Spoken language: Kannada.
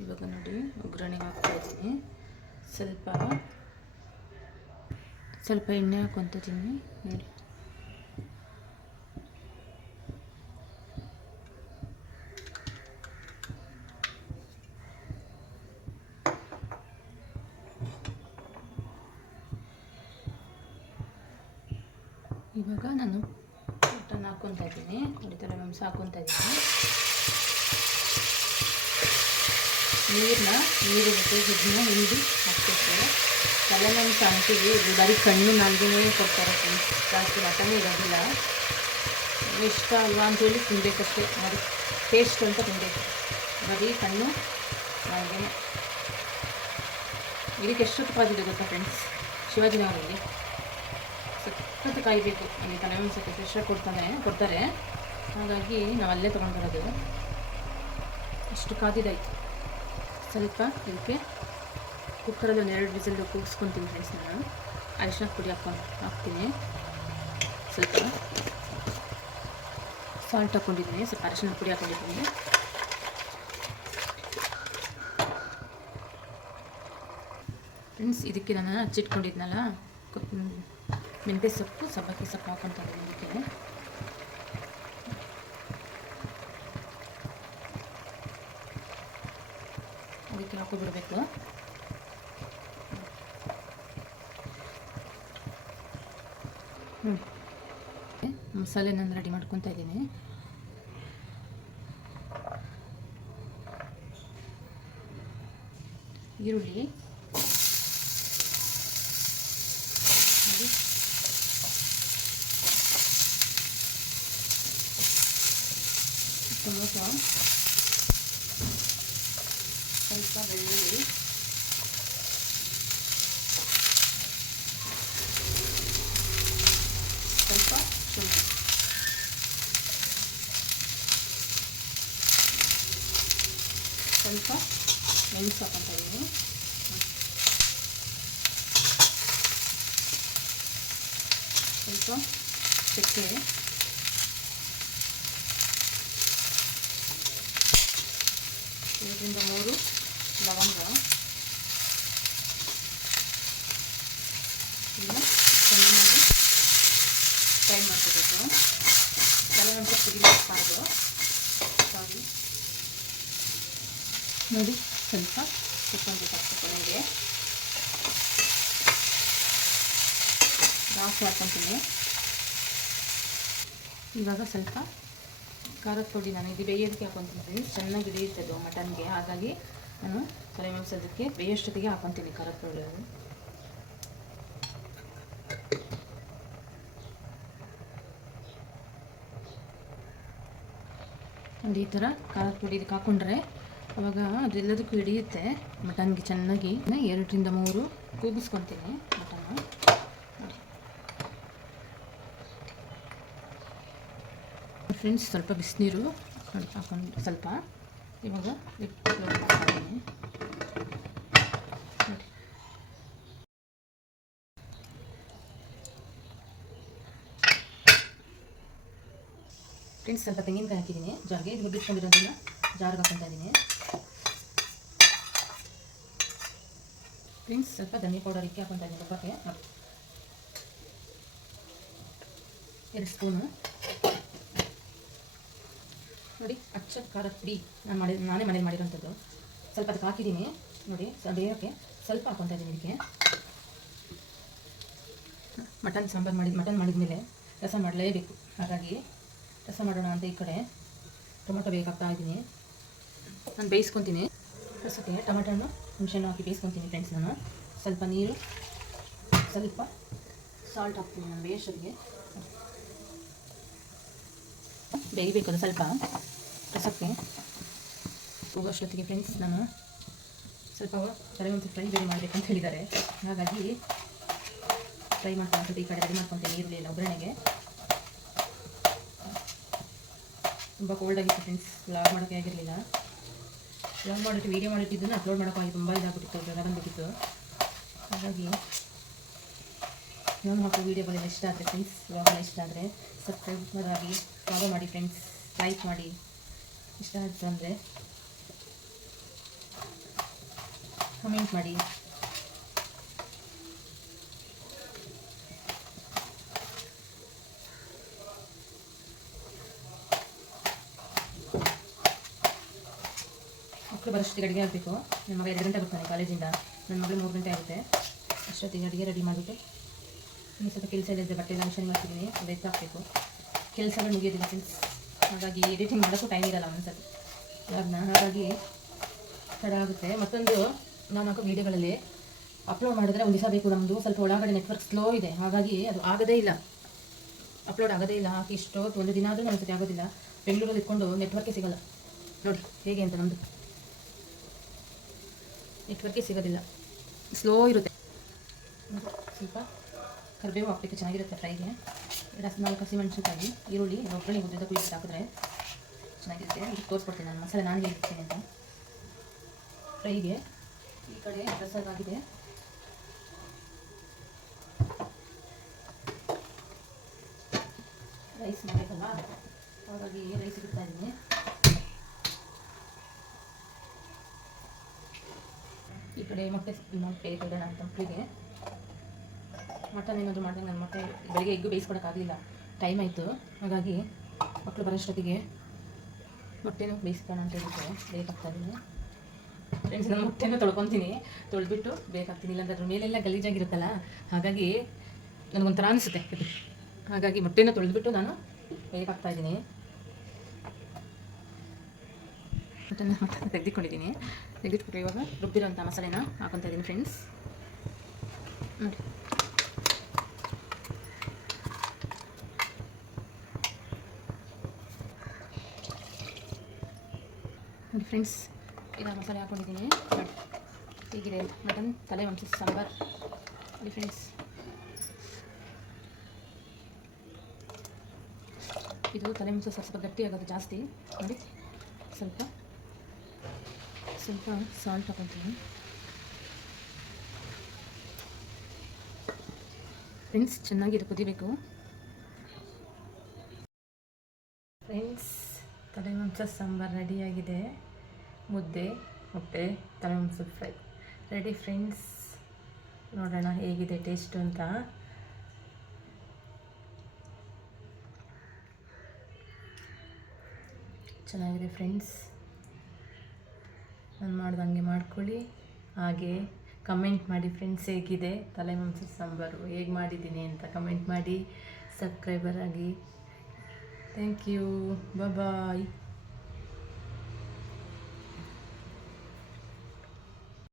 ಇವಾಗ ನೋಡಿ ಒಗ್ಗರಣೆಗೆ ಹಾಕ್ತಾ ಇದ್ದೀನಿ. ಸ್ವಲ್ಪ ಎಣ್ಣೆ ಹಾಕ್ಕೊತಿದ್ದೀನಿ ನೋಡಿ. ಇವಾಗ ನಾನು ಮಟನ್ ಹಾಕ್ಕೊತಾ ಇದ್ದೀನಿ ನೋಡಿ, ತಲೆ ಮಾಂಸ ಹಾಕ್ಕೊತಾ ಇದ್ದೀನಿ. ನೀರು ಜೊತೆ ಹಿದ್ದನ್ನ ಹಿಂಡಿ ಹಾಕ್ಕೊಡ್ತಾರೆ. ತಲೆ ಮಾಂಸ ಅಂತೀವಿ, ಬರೀ ಕಣ್ಣು ನಾಲ್ಗೆನೇ ಕೊಡ್ತಾರೆ ಫ್ರೆಂಡ್ಸ್, ಜಾಸ್ತಿ ಮಟನ್ ಇರೋದಿಲ್ಲ. ಇಷ್ಟ ಅಲ್ವಾ ಅಂತೇಳಿ ತಿನ್ನಬೇಕಷ್ಟೇ, ಅದು ಟೇಸ್ಟ್ ಅಂತ ತಿನ್ನಬೇಕು. ಬರೀ ಕಣ್ಣು ನಾಲ್ಗೆನೇ. ಇದಕ್ಕೆ ಎಷ್ಟು ಕಾದಿದೆ ಗೊತ್ತಾ ಫ್ರೆಂಡ್ಸ್, ಶಿವಾಜಿನಗರಲ್ಲಿ ಸಖತ್ತು ಕಾಯಬೇಕು. ಇಲ್ಲಿ ತಲೆ ಮಾಂಸಕ್ಕೆ ಫ್ರೆಶಾಗಿ ಕೊಡ್ತಾರೆ, ಹಾಗಾಗಿ ನಾವು ಅಲ್ಲೇ ತೊಗೊಂಡು ಬರೋದು. ಎಷ್ಟು ಕಾದಿದಾಯಿತು. ಸ್ವಲ್ಪ ಇದಕ್ಕೆ ಕುಕ್ಕರಲ್ಲಿ ಒಂದು 2 ವಿಸಿಲ್ ಕೂಗಿಸ್ಕೊತೀನಿ ಫ್ರೆಂಡ್ಸ್. ನಾನು ಅರಿಶಿನ ಪುಡಿ ಹಾಕ್ತೀನಿ. ಸ್ವಲ್ಪ ಸಾಲ್ಟ್ ಹಾಕ್ಕೊಂಡಿದ್ದೀನಿ, ಸ್ವಲ್ಪ ಅರಿಶಿನ ಪುಡಿ ಹಾಕ್ಕೊಂಡಿದ್ದೀನಿ. ಫ್ರೆಂಡ್ಸ್, ಇದಕ್ಕೆ ನಾನು ಹಚ್ಚಿಟ್ಕೊಂಡಿದ್ನಲ್ಲ ಮೆಂತ್ಯ ಸೊಪ್ಪು, ಸಬ್ಬಕ್ಕಿ ಸೊಪ್ಪು ಹಾಕ್ಕೊತಾ ಇದ್ದೀನಿ. ಅದಕ್ಕೆ ಹಾಕಿಬಿಡ್ಬೇಕು. ಮಸಾಲೆ ನಾನು ರೆಡಿ ಮಾಡ್ಕೊತಾ ಇದ್ದೀನಿ. ಈರುಳ್ಳಿ, ಟೊಮೊಟೊ, ಸ್ವಲ್ಪ ಬೆಳ್ಳುಳ್ಳಿ, ಸ್ವಲ್ಪ ಶುಂಠಿ, ಸ್ವಲ್ಪ ಮೆಣಸು ಹಾಕ್ಕೊತಾ ಇದ್ದೀನಿ. ಸ್ವಲ್ಪ ಚಕ್ಕೆ, 2 3 ಲವಂಗ, ಇದನ್ನು ಚೆನ್ನಾಗಿ ಫ್ರೈ ಮಾಡ್ಕೋಬೇಕು. ತಲೆ ಮಾಂಸ ಪುಡಿ ಮಾಡ್ಬಾರ್ದು. ನೋಡಿ, ಸ್ವಲ್ಪ ಸುತ್ತೊಂದು ಕೊನೆಗೆ ಜಾಸ್ತಿ ಹಾಕ್ಕೊತೀನಿ. ಇವಾಗ ಸ್ವಲ್ಪ ಖಾರದ ಪುಡಿ ನಾನು ಇದು ಬೇಯೋದಕ್ಕೆ ಹಾಕ್ಕೊತೀನಿ. ಚೆನ್ನಾಗಿ ಬೇಯುತ್ತೆ ಅದು ಮಟನ್ಗೆ, ಹಾಗಾಗಿ ನಾನು ತಲೆ ಮಾಂಸದಕ್ಕೆ ಬೇಯೋಷ್ಟೊತ್ತಿಗೆ ಹಾಕ್ಕೊತೀನಿ ಖಾರದ ಪುಡಿ. ಅದು ಒಂದು ಈ ಥರ ಖಾರದ ಪುಡಿ ಇದಕ್ಕೆ ಹಾಕ್ಕೊಂಡ್ರೆ ಅವಾಗ ಅದೆಲ್ಲದಕ್ಕೂ ಹಿಡಿಯುತ್ತೆ ಮಟನ್ಗೆ ಚೆನ್ನಾಗಿ. 2 3 ಕೂಗಿಸ್ಕೊತೀನಿ ಮಟನ್ನು. ಫ್ರೆಂಡ್ಸ್, ಸ್ವಲ್ಪ ಬಿಸಿನೀರು ಹಾಕೊಂಡು ಸ್ವಲ್ಪ ಇವಾಗ ಹಾಕ್ತೀನಿ ನೋಡಿ. ಫ್ರೆಂಡ್ಸ್, ಸ್ವಲ್ಪ ತೆಂಗಿನಕಾಯಿ ಹಾಕಿದ್ದೀನಿ ಜಾರ್ಗೆ. ಇದು ಬಿಟ್ಕೊಂಡಿರೋದನ್ನ ಜಾರ್ಗೆ ಹಾಕ್ಕೊತಾ ಇದ್ದೀನಿ. ಫ್ರೆಂಡ್ಸ್, ಸ್ವಲ್ಪ ಧನಿಯಾ ಪೌಡರ್ ಇಕ್ಕಿ ಹಾಕ್ಕೊತಾ ಇದ್ದೀನಿ ಡಬ್ಬಕ್ಕೆ. 2 ಸ್ಪೂನು ನೋಡಿ. ಅಚ್ಚ ಖಾರದ ಪುಡಿ ನಾನೇ ಮನೇಲಿ ಮಾಡಿರೋಂಥದ್ದು. ಸ್ವಲ್ಪ ಅದಕ್ಕೆ ಹಾಕಿದ್ದೀನಿ ನೋಡಿ. ಬೇಯೋಕ್ಕೆ ಸ್ವಲ್ಪ ಹಾಕ್ಕೊತಾ ಇದ್ದೀನಿ. ಇದಕ್ಕೆ ಮಟನ್ ಮಾಡಿದ್ಮೇಲೆ ರಸ ಮಾಡಲೇಬೇಕು, ಹಾಗಾಗಿ ರಸ ಮಾಡೋಣ ಅಂತ ಈ ಕಡೆ ಟೊಮೊಟೊ ಬೇಕಾಗ್ತಾ ಇದ್ದೀನಿ. ನಾನು ಬೇಯಿಸ್ಕೊತೀನಿ. ರಸಕ್ಕೆ ಟೊಮೊಟೊನು ಹುಣಸೆಹಣ್ಣು ಹಾಕಿ ಬೇಯಿಸ್ಕೊತೀನಿ ಫ್ರೆಂಡ್ಸ್. ನಾನು ಸ್ವಲ್ಪ ನೀರು, ಸ್ವಲ್ಪ ಸಾಲ್ಟ್ ಹಾಕ್ತೀನಿ ನಾನು ಬೇಯೋಷ್ಟೊತ್ತಿಗೆ. ಬೇಯಬೇಕು ಅದು ಸ್ವಲ್ಪ ರಸಕ್ಕೆ ಹೋಗೋಷ್ಟೊತ್ತಿಗೆ. ಫ್ರೆಂಡ್ಸ್, ನಾನು ಸ್ವಲ್ಪ ತಲೆ ಮಾಂಸ ಫ್ರೈ ಬೇರೆ ಮಾಡಬೇಕಂತ ಹೇಳಿದ್ದಾರೆ, ಹಾಗಾಗಿ ಫ್ರೈ ಮಾಡ್ಕೊಂಡು ಈ ಕಡೆ ರೆಡಿ ಮಾಡ್ಕೊತೀನಿ. ಈರುಳ್ಳಿ ಎಲ್ಲ ಒಗ್ಗರಣೆಗೆ. ತುಂಬ ಕೋಲ್ಡ್ ಆಗಿತ್ತು ಫ್ರೆಂಡ್ಸ್, ವ್ಲಾಗ್ ಮಾಡೋಕ್ಕೆ ಆಗಿರಲಿಲ್ಲ. ವ್ಲಾಗ್ ಮಾಡೋಕ್ಕೆ ವೀಡಿಯೋ ಮಾಡಿಟ್ಟಿದ್ದನ್ನು ಅಪ್ಲೋಡ್ ಮಾಡೋಕ್ಕಾಗಿ ತುಂಬ ಇದಾಗ್ಬಿಟ್ಟಿತ್ತು, ಜ್ವರ ಬಂದುಬಿಟ್ಟಿತ್ತು. ಹಾಗಾಗಿ ನಾನು ಹಾಕೋ ವೀಡಿಯೋಗಳೆಲ್ಲ ಇಷ್ಟ ಆದರೆ ಫ್ರೆಂಡ್ಸ್, ವ್ಲಾಗೆಲ್ಲ ಇಷ್ಟ ಆದರೆ ಸಬ್ಸ್ಕ್ರೈಬ್ ಮಾಡಿ, ಫಾಲೋ ಮಾಡಿ ಫ್ರೆಂಡ್ಸ್, ಲೈಕ್ ಮಾಡಿ. ಇಷ್ಟ ಆಯಿತು ಅಂದರೆ ಕಮೆಂಟ್ ಮಾಡಿ. ಮಕ್ಕಳು ಬರೋಷ್ಟಿಗೆ ಅಡುಗೆ ಆಗಬೇಕು. ನನ್ನ ಮಗ 2 ಗಂಟೆ ಬರ್ತಾನೆ ಕಾಲೇಜಿಂದ, ನನ್ನ ಮಗಳು 3 ಗಂಟೆ ಆಗುತ್ತೆ. ಅಷ್ಟೊತ್ತಿಗೆ ಅಡುಗೆ ರೆಡಿ ಮಾಡಿಬಿಟ್ಟು ಇನ್ನು ಸ್ವಲ್ಪ ಕೆಲಸ ಇದೆ, ಬಟ್ಟೆ ಎಲ್ಲ ಮಿಷನ್ ಮಾಡ್ತಿದ್ದೀನಿ, ಅದು ಎತ್ತಾಕಬೇಕು. ಕೆಲಸಗಳು ಮುಗಿಯೋದಿಲ್ಲ ಫ್ರೆಂಡ್ಸ್, ಹಾಗಾಗಿ ಎಡಿಟಿಂಗ್ ಮಾಡೋಕ್ಕೂ ಟೈಮ್ ಇರಲ್ಲ ಒಂದ್ಸತಿ ಅದನ್ನ, ಹಾಗಾಗಿ ತಡ ಆಗುತ್ತೆ. ಮತ್ತೊಂದು, ನಾನು ಹಾಕೋ ವೀಡಿಯೋಗಳಲ್ಲಿ ಅಪ್ಲೋಡ್ ಮಾಡಿದ್ರೆ ಒಂದು ದಿವಸ ಬೇಕು. ನಮ್ಮದು ಸ್ವಲ್ಪ ಒಳಗಡೆ ನೆಟ್ವರ್ಕ್ ಸ್ಲೋ ಇದೆ, ಹಾಗಾಗಿ ಅದು ಆಗೋದೇ ಇಲ್ಲ, ಅಪ್ಲೋಡ್ ಆಗೋದೇ ಇಲ್ಲ. ಹಾಕಿ ಇಷ್ಟೊತ್ತು ಒಂದು ದಿನ ಆದರೂ ಒಂದ್ಸತಿ ಆಗೋದಿಲ್ಲ. ಬೆಂಗಳೂರಲ್ಲಿ ಇಟ್ಕೊಂಡು ನೆಟ್ವರ್ಕೇ ಸಿಗೋಲ್ಲ ನೋಡಿ ಹೇಗೆ ಅಂತ. ನಮ್ಮದು ನೆಟ್ವರ್ಕೇ ಸಿಗೋದಿಲ್ಲ, ಸ್ಲೋ ಇರುತ್ತೆ. ಸ್ವಲ್ಪ ಕರಿಬೇವು ಹಾಕಲಿಕ್ಕೆ ಚೆನ್ನಾಗಿರುತ್ತೆ ಫ್ರೈಗೆ. 4 ಹಸಿಮೆಣಸಿನಕಾಯಿ, ಈರುಳ್ಳಿ, ಒಗ್ಗರಣೆ ಉದ್ದ ಕುಯ್ದು ಹಾಕಿದ್ರೆ ಚೆನ್ನಾಗಿರುತ್ತೆ. ಇದು ತೋರಿಸ್ಕೊಡ್ತೀನಿ ನಾನು ಮಸಾಲೆ ನಾನು ಹೇಳಿರ್ತೀನಿ ಅಂತ ಫ್ರೈಗೆ. ಈ ಕಡೆ ರಸಾಗಿದೆ, ರೈಸ್ ಮಾಡಬೇಕಲ್ಲ, ಹಾಗಾಗಿ ರೈಸ್ ಇಡ್ತಾ ಇದ್ದೀನಿ. ಈ ಕಡೆ ಮೊಟ್ಟೆ ಇಡೋಣ ಅಂತ ಮಕ್ಕಳಿಗೆ. ಮಟನ್ ಏನಾದರೂ ಮಾಡಿದಾಗ ನನ್ನ ಮೊಟ್ಟೆ ಬೆಳಗ್ಗೆ ಎಗ್ಗು ಬೇಯಿಸ್ಕೊಡೋಕ್ಕಾಗಲಿಲ್ಲ, ಟೈಮ್ ಆಯಿತು. ಹಾಗಾಗಿ ಮಕ್ಕಳು ಬರೋಷ್ಟೊತ್ತಿಗೆ ಮೊಟ್ಟೆನೂ ಬೇಯಿಸ್ಕೊಳ್ಳೋಣ ಅಂತ ಹೇಳ್ಬಿಟ್ಟು ಬೇಕಾಗ್ತಾ ಇದ್ದೀನಿ ಫ್ರೆಂಡ್ಸ್. ನಾನು ಮೊಟ್ಟೆನೂ ತೊಳ್ಕೊತೀನಿ, ತೊಳೆದ್ಬಿಟ್ಟು ಬೇಕಾಗ್ತೀನಿ, ಇಲ್ಲಾಂದ್ರೆ ಅದ್ರ ಮೇಲೆಲ್ಲ ಗಲೀಜಾಗಿರುತ್ತಲ್ಲ, ಹಾಗಾಗಿ ನನಗೊಂಥರ ಅನಿಸುತ್ತೆ ಇದು. ಹಾಗಾಗಿ ಮೊಟ್ಟೆನ ತೊಳೆದ್ಬಿಟ್ಟು ನಾನು ಬೇಕಾಗ್ತಾ ಇದ್ದೀನಿ. ಮೊಟ್ಟೆನ ತೆಗೆದುಕೊಂಡಿದ್ದೀನಿ. ತೆಗೆದುಬಿಟ್ಟು ಇವಾಗ ರುಬ್ಬಿರೋಂಥ ಮಸಾಲೆನ ಹಾಕೊತಾ ಇದ್ದೀನಿ ಫ್ರೆಂಡ್ಸ್. ನೋಡಿ ಫ್ರೆಂಡ್ಸ್, ಇದರ ಮಸಾಲೆ ಹಾಕ್ಕೊಂಡಿದ್ದೀನಿ. ಹೀಗಿದೆ ಮಟನ್ ತಲೆ ಮಾಂಸದ ಸಾಂಬಾರು ನೋಡಿ ಫ್ರೆಂಡ್ಸ್. ಇದು ತಲೆ ಮಾಂಸ ಸ್ವಲ್ಪ ಗಟ್ಟಿ ಆಗೋದು ಜಾಸ್ತಿ ನೋಡಿ. ಸ್ವಲ್ಪ ಸಾಲ್ಟ್ ಹಾಕೊತೀನಿ ಫ್ರೆಂಡ್ಸ್. ಚೆನ್ನಾಗಿ ಇದು ಕುದಿಬೇಕು ಫ್ರೆಂಡ್ಸ್. ತಲೆ ಮಾಂಸ ಸಾಂಬಾರು ರೆಡಿಯಾಗಿದೆ. ಮುದ್ದೆ, ಮೊಟ್ಟೆ, ತಲೆ ಮಾಂಸದ ಫ್ರೈ ರೆಡಿ ಫ್ರೆಂಡ್ಸ್. ನೋಡೋಣ ಹೇಗಿದೆ ಟೇಸ್ಟು ಅಂತ. ಚೆನ್ನಾಗಿದೆ ಫ್ರೆಂಡ್ಸ್. ನಾನು ಮಾಡ್ದಂಗೆ ಮಾಡ್ಕೊಳ್ಳಿ, ಹಾಗೆ ಕಮೆಂಟ್ ಮಾಡಿ ಫ್ರೆಂಡ್ಸ್ ಹೇಗಿದೆ ತಲೆ ಮಾಂಸದ ಸಾಂಬಾರು, ಹೇಗೆ ಮಾಡಿದ್ದೀನಿ ಅಂತ ಕಮೆಂಟ್ ಮಾಡಿ, ಸಬ್ಸ್ಕ್ರೈಬರ್ ಆಗಿ. Thank you, bye.